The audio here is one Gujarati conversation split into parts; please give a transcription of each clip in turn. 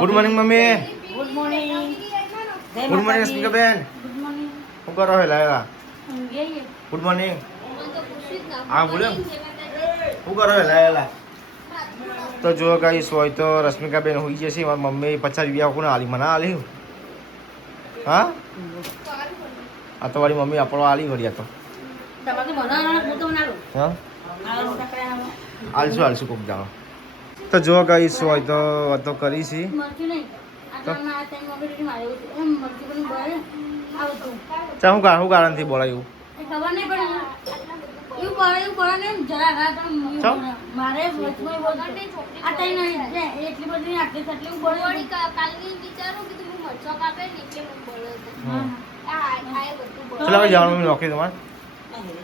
Good morning mummy. Good morning. Good morning Rashmika બેન. Good morning. શું કરો હે લાયલા? ઊંઘીએ. Good morning. હા બોલો. શું કરો હે લાયલા? તો જો ગાઈસ હોય તો રશ્મિકા બેન હોઈ જશે. મારી મમ્મી 50 રૂપિયા કોને આલી? મને આલી? હા આ તો વાળી મમ્મી આપણો આલી વળી. આ તો તમારે બનાવવાનો હું તો બનાવું. હા આ મોટા કરાવો. આલશું કોક જાણો. તો જો ગાઈસ હોય તો વાતો કરી છે. મરચું નહીં. આટલામાં આ ટાઈમ વગર મારે એમ મરચું પણ બળે આવતું. ચા હું કારણથી બોલાયું? એ ખબર નહીં પણ એવું પડે ને જરા રાત મારે વચમાં બોલ આ ટાઈમ નહીં એટલી બધી આટલી આટલી હું બોલે કાલની વિચારું કે તું મરચો કાપે ને એટલે હું બોલ્યો હતો. આ બધું બોલ. ચલો હવે જવાનું નોકરી તમારે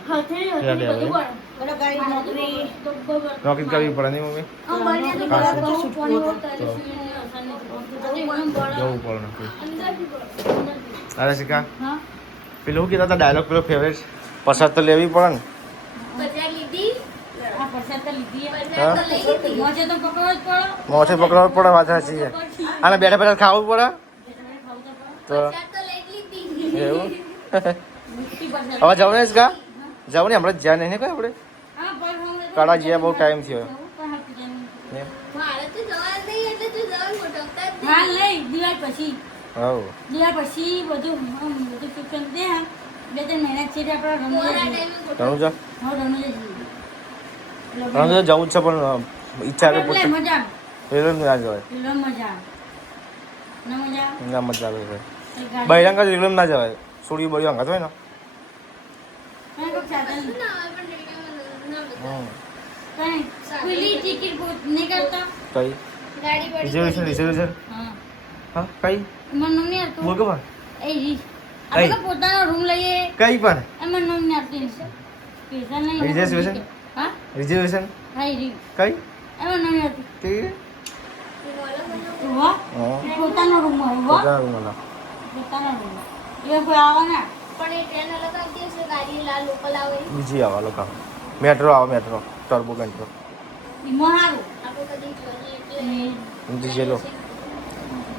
હાથે બધું બોલે બોલો ગાડી નોકરી નોકરી કરવી પડે નહીં મમ્મી? બળિયા તો બરાબર બહુ પાણી બહુ કરે જવું પડે નોકરી. અંદરથી બોલ. અરે શિકા હા પેલું કીધા હતા ડાયલોગ પેલો ફેવરેટ પસાર તો લેવી પડે ને. બજાર લીધી. આ પ્રસાદ તો લીધી હા? બજાર તો લઈ લીધી. મોજે તો પકડવો જ પડે મોછે પકડવું પડે. વાત સાચી છે. અને બેઠા બેઠા ખાવું પડે તો બજાર તો લઈ લીધી. એવું. મુઠ્ઠી પ્રસાદ હવે જવું ને શિકા? જવું ને હમણાં જ્યાં નહીં કોઈ આપણે હા પર હું કાળા જ્યાં બહુ ટાઈમ થયો. એમ મારે તો જવા જ નહીં એટલે તું જવાનું મોટવતા જ હા લઈ દિવાળ પછી હવ બધું બધું ફિક્શન દે હા 2-3 મહિના છે આપણે મોરા રમવા ટાઈમે ઘણું છે. હા રમવા જઈએ ઘણું છે જવું જ છે પણ ઈચ્છા કે એટલે પોતે મજા રેલવે ના જવાય. પેલો મજા ના મજા ના મજા આવે છે. એ ગાડી બહિરંગ રેલવે ના જવાય. સોડી બળી અંગાત હોય ને. કઈ કોક સાધન ના આવે પણ રેલવેમાં ના બધા. હમ. કઈ પેલી ટિકિટ બુક નહીં કરતા કઈ ગાડી પડી રિઝર્વેશન હા હા કઈ મને નામ નહીં આવતું બોલ કે પણ એ રી આપણે પોતાનો રૂમ લઈએ કઈ પણ એમાં નામ નહીં આવતું સ્પેશિયલ નહીં Reservation? હા રિઝર્વેશન હા એ રી કઈ એમાં નામ નહીં આવતું કઈ વાહ હા પોતાનો રૂમ હોય વાહ બધા રૂમમાં પોતાનો રૂમ એ કોઈ આવે ને પણ એ ટ્રેન અલગ આવતી હશે ગાડી લાલ લોકલ આવે બીજી આવા લોકો મેટ્રો આવે મેટ્રો ટર્બો મેટ્રો એમાં સારું આપણે કદી જોઈએ એટલે બીજી જેલો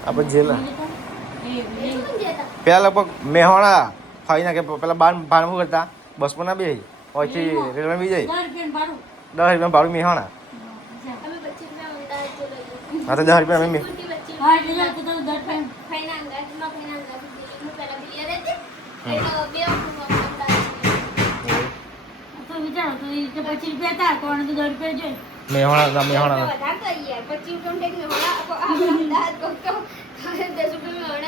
આપણે જેલા એ કોણ જતા પેલા લગભગ મેહોણા ફાઈ નાખે પેલા ભાણવું કરતા બસમાં ના બે અહીંથી રેલવે બી જાય 10 રૂપિયાનું ભાડું 10 રૂપિયા ભાડું મેહોણા. અમે 25 રૂપિયા માંગતા હોય તો લઈએ. હા તો 10 રૂપિયા અમે સ્કૂટી 25 હા એટલે જાય તો 10 રૂપિયા ફાઈના અંગાજમાં ફાઈના અંગાજ હું પહેલા બિલિયર હતી એટલે બે વખત માંગતા તો વિચારો તો એ રીતે 25 રૂપિયા હતા કોણ તો 10 રૂપિયા જોઈએ મેહોણા મેહોણા વધારે તો યાર 25 રૂપિયા ટેક મેં હોણા 10 રૂપિયા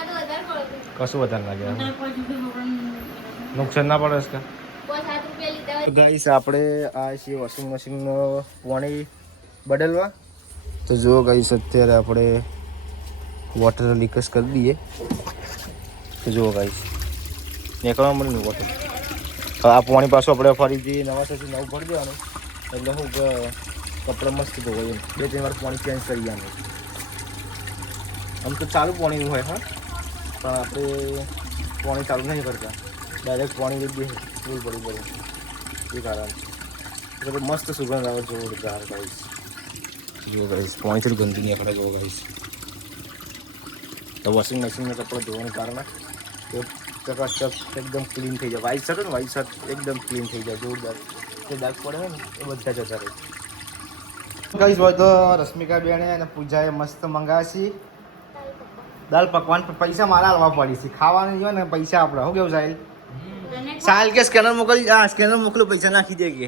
તો વધારે પડતું કશું વધારે લાગે. તો 5 રૂપિયા નુકસાન ના પડે છે. 7 રૂપિયા લીધા હોય ગાઈસ આપણે આ છે વોશિંગ મશીનનો પાણી બદલવા. તો જુઓ ગાઈસ અત્યારે આપણે વોટર લીકેજ કરી દઈએ. તો જુઓ ગાઈસ નીકળવા મળે વોટર. હવે આ પાણી પાછું આપણે ફરીથી નવા થશે નવું ભરી દેવાનું એટલે શું કે કપડાં મસ્ત ધોવાય એમ 2-3 વાર પાણી ચેન્જ કરી દેવાનું. આમ તો ચાલુ પાણીનું હોય હા પણ આપણે પાણી ચાલુ નહીં કરતા ડાયરેક્ટ પાણી લઈ દઈએ એવું પડવું પડે એ કારણ છે. એટલે મસ્ત સુગંધ આવે જોરદાર ગાઈસ. જો ગાઈસ પાણી થોડી ગંદી નહીં આપણે જો ગાઈસ. તો વોશિંગ મશીનમાં કપડાં ધોવાને કારણે તો ચકાચક એકદમ ક્લીન થઈ જાય. વ્હાઈટ શર્ટ ને વ્હાઈટ શર્ટ એકદમ ક્લીન થઈ જાય જોરદાર. જે ડાઘ પડે ને એ બધા જતા રહે. ગાઈસ હોય તો રશ્મિકા બેને અને પૂજાએ મસ્ત મંગાવ્યા છે દાલ પકવાન. પૈસા મારા હાલવા પડી છે ખાવાની હોય ને પૈસા આપણે શું કેવું સાહેલ? સાહેલ કે સ્કેનર મોકલી સ્કેનર મોકલું પૈસા નાખી દે કે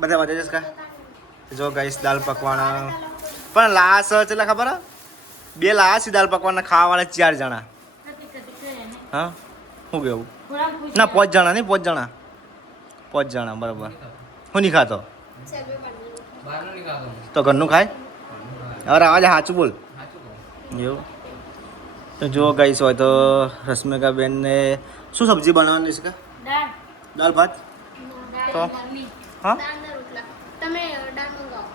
બધા વધે છે કા. જો ગાઈસ દાલ પકવાન પણ લાસ એટલે ખબર હે 2 લાયા છે દાલ પકવાન ખાવાવાળા 4 જણા. હા શું કેવું? ના 5 જણા નહીં 5 જણા 5 જણા બરાબર. હું નહીં ખાતો તો ઘરનું ખાય. હવે આવાજ સાચું બોલ એવું. તો જો ગાઈસ હોય તો રશ્મિકા બેનને શું સબ્જી બનાવવાની છે? દાળ દાળ ભાત. તો હા દાળના રોટલા તમે દાળ મંગાવો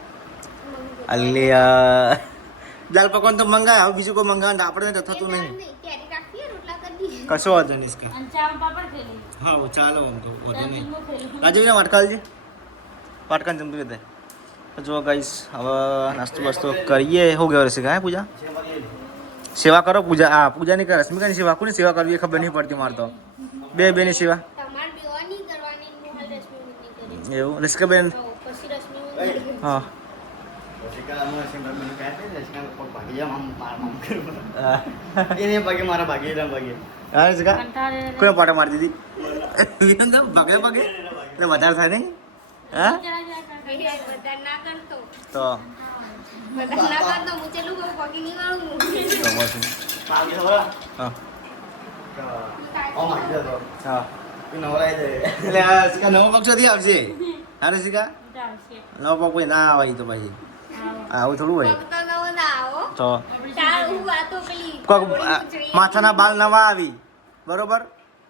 અલ્યા દાલ પકવાન તો મંગાય હવે બીજું કોઈ મંગાવે આપણે તો થતું નહીં. ત્યારે રાખીએ રોટલા કરી દઈએ કશો વાંધો નહીં કે અને ચાવલ પાપડ ખેલી હા ચાલો આમ તો વાંધો નહીં. રાજુનું ખેલી રાજુને વાટકા આલજે વાટકાને જમતું દે તો જો ગાઈસ હવે નાસ્તો બાસ્તો કરીએ. શું કહેવાય છે કાંઈ પૂજા સેવા કરો પૂજા. હા પૂજા નહીં કરે રશ્મિકાની સેવા. કોની સેવા કરવી એ ખબર નહીં પડતી મારે તો. બેની સેવા તમારે બેવાની કરવાની મોહલ રશ્મિ કરે એવું. રશ્મિકાબેન પછી રશ્મિ હા હા રશ્મિકા કોને પાટા મારી દીધી ભાગે ભાગે એટલે વધારે થાય નહીં. હા બધા ના કરતો તો બધા ના કરતો હું ચેલું કહું પગી નહીં વાળું હા હા એટલે આ રશ્મિકા નવો પક્ષોથી આવશે. હા રશ્મિકા નવો પગ કોઈ ના આવે તો પછી આવું થોડું હોય પગ તો નવો ના આવો તો ચાલ હું વાતો પેલી કોક માથાના બાલ નવા આવી બરોબર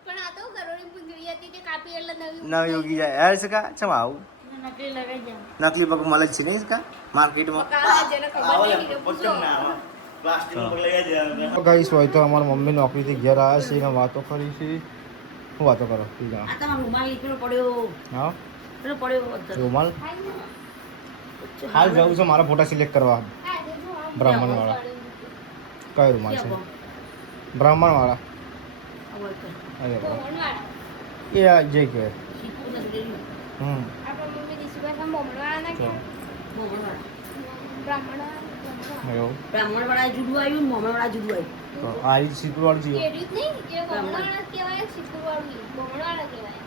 પણ આ તો ગરોળી પૂંજળી હતી તે કાપી એટલે નવી નવી યોગી જાય. હે રશ્મિકા ચમ આવું નકલી લગાઈ જાય. નકલી પગ મળે જ છે નહીં રશ્મિકા માર્કેટમાં. કાળા જેને ખબર નહીં કે પૂછો ગાઈસ હોય તો અમારા મમ્મી નોકરીથી ઘેર આવ્યા છે એને વાતો કરી છે. શું વાતો કરો આ તમારો રૂમાલ પેલો પડ્યો હા પેલો પડ્યો હતો. રૂમાલ હાલ જવું છે મારા ફોટા સિલેક્ટ કરવા. બ્રાહ્મણ વાળા કયો રૂમાલ છે? બ્રાહ્મણ વાળા અરે વાહ. એ આ જે કહેવાય. હમ આપણા મમ્મી દીશુભાઈ મોમણવાળા ના કે બ્રાહ્મણ એવું બ્રાહ્મણ વાળા જુદું આવ્યું મોમણ વાળા જુદું આવ્યું. તો આ જ સીટવાળું છે. કેરી જ નહીં કે મોમણવાળા કહેવાય શીખવાડી મોમણવાળા કહેવાય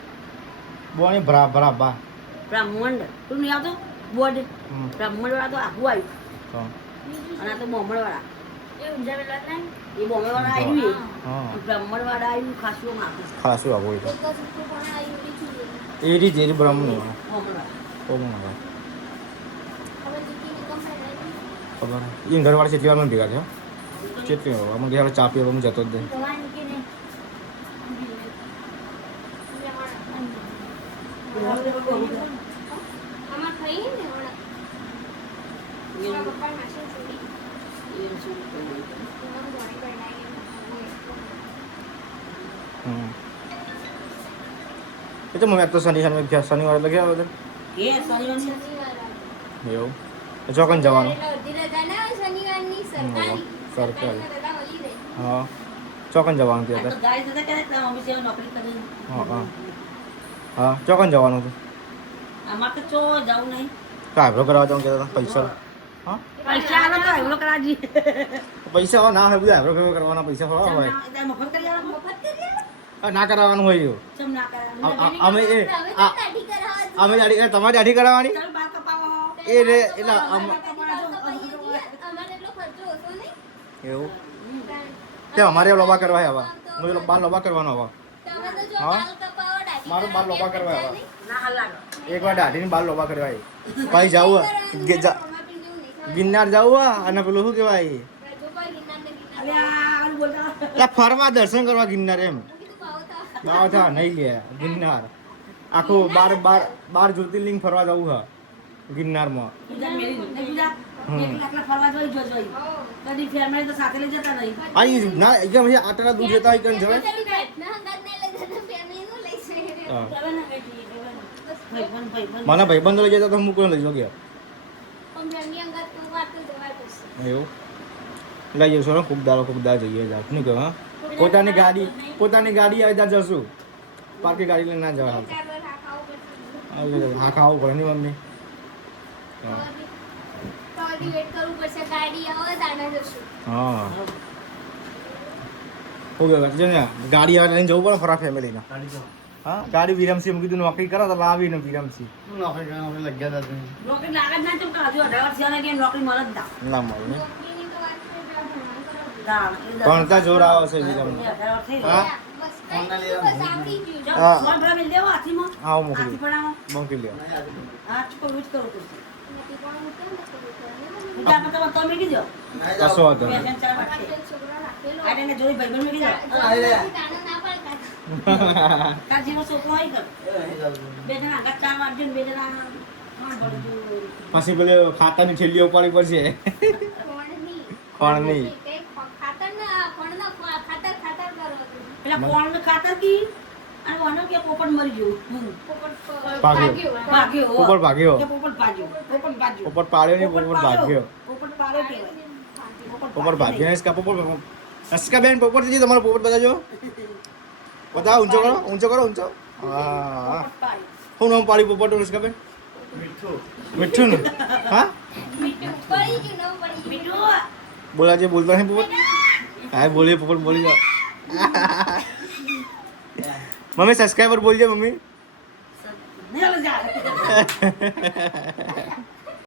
બોને ભરા ભરા બા બ્રાહ્મણ તું નહીં આવતો બોર્ડ હમ બ્રાહ્મણ વાળા તો આખું આવ્યું તો અને આ તો મોમણ વાળા એ ઊંઝા વેલા નહીં એ મોમણ વાળા આવ્યું હા બ્રાહ્મણ વાળા આવ્યું ખાસું આખું ખાસું આવું હોય એક જ ઉપર પણ આવી બીજું તો એ રીતે એ બ્રાહ્મણ વાળા મોમણ વાળા કોણ વાળા હવે દીકરીની કમ્પ્લેટ ખબર એ ઘરવાળા કેટલી વાર ભેગા થયા કેટલી વાર અમે ગયા ચા પીવા હું જતો જ નહીં. તમારે કે નહીં આમાં થઈ ને હમણાં મારા પપ્પા માસી છોડી એમાં ઘણી બનાવી હમ એ તો મમ્મી આજ તો શનિવાર લગ્યા બધા કે શનિવાર શનિવાર એવું ચોકન જવાનું અડધી રજા ના હોય શનિવારની સરકારી સરકારી. રજા મળી રહે હા ચોકન જવાનું આ ત્યાં તો ગાય થતા કે તારા મમ્મી સેવા નોકરી કરી હા હા હા ચોકન જવાનું હતું આમાં તો ચો જાવું નહીં કાગળો કરવા જવાનું કહેતા હતા પૈસા હા પૈસા આલો તો એવડો કરાજી પૈસા હોય ના હોય બધા આગ્રહ કરવાના પૈસા હોય હોય મફત કરી આલો મફત કરી આ ના કરાવવાનું હોય એવું ચમ ના કરાય અમે એ હવે તો દાઢી કરાવવા અમે દાઢી તમારી દાઢી કરાવવાની ચાલ બાર કપાવો એ રે એટલે અમારે એટલો ખર્ચો ઓછો નહીં એવું તે અમારે લોબા કરવા હવે હું બાર લોબા કરવાનો હવે તમે તો જો હા? બાલ કપાવો દાઢી મારું બાર લોબા કરવા હવે ના હલાડો એકવાર દાઢીની બાર લોબા કરવા ભાઈ જવું ગિરનાર જવું અને પેલું શું કહેવાય અલે આ બોલતા એટલે ફરવા દર્શન કરવા ગિરનાર એમ બાવ થા નહીં લે ગિરનાર આખું બાર જ્યોતિર્લિંગ ફરવા જવું હા ગિરનારમાં પૂજા મેરી ને પૂજા એક લાખ ફરવા જોઈ જો જોઈ કદી ફેમિલી તો સાથે લઈ જતા નહીં આઈ ના એકદમ પછી આટલા દૂર જતા હોય કન જવાય હા. મને ભાઈબંધો લઈ જતા તો હું કોઈ લઈ જાઉં ગયા એવું લઈ જઈશું ને ખૂબ દાડો જઈએ જા શું કહો હા પોતાની ગાડી આવે ત્યાં જશું પાર્ટી ગાડી લઈને ના જવા હા ખાવું પડે નહીં મમ્મી હા શું કહેવાય છે ને ગાડી આવે લઈને જવું પડે ફરા ફેમિલીને હા ગાડી વિરમસિંહ કીધું નોકરી કરો તો લાવીને વિરમસિંહ નોકરી લાગે જ ના ચમ કાજુ 18 વર્ષ થયા ને નોકરી મળે જ ના ના મળે ને ના ભણતા જોર આવે છે વિરમ 18 વર્ષ થઈ હા ગયા હા. ફોન પર મિલ દેવો હાથીમાં હા હું હાથી મોકલી પડાવો મોકલી લ્યો હા ચૂકો યુઝ કરું પડશે પૂજા મતલબ તમે કીધો કશો હતો પેશન ચાર વાટકે આ તેને જોઈ ભાઈબંધ મેં કીધો કાજીનો છોકરો હોય કર બે જણા આગળ ચાર વાટજો ને બે જણા કોણ ભણજો પછી પેલે ખાતાની થેલીઓ ઉપાડી પડશે ખોળની પેલા કોણ ને ખાતર કી અને ઓનો કે પોપટ મરી ગયો ભાગ્યો ભાગ્યો હો. પોપટ ભાગ્યો કે પોપટ ભાગ્યો પોપટ ભાગ્યો પોપટ પાડ્યો નહીં પોપટ ભાગ્યો પોપટ પાડ્યો કહેવાય પોપટ ભાગ્યો ને इसका પોપટ इसका બેન પોપટ દીજી તમારો પોપટ બતાજો બતાવો ઊંચો કરો હા પોપટ પાડ્યો હું નામ પાડી પોપટ इसका બેન મીઠું ને હા પડી ગયું નવું પડી મીઠું બોલા જે બોલતા નહીં પોપટ હા બોલીએ પોપટ બોલી જાઓ મમ્મી સબસ્ક્રાઈબર બોલજે મમ્મી ને જા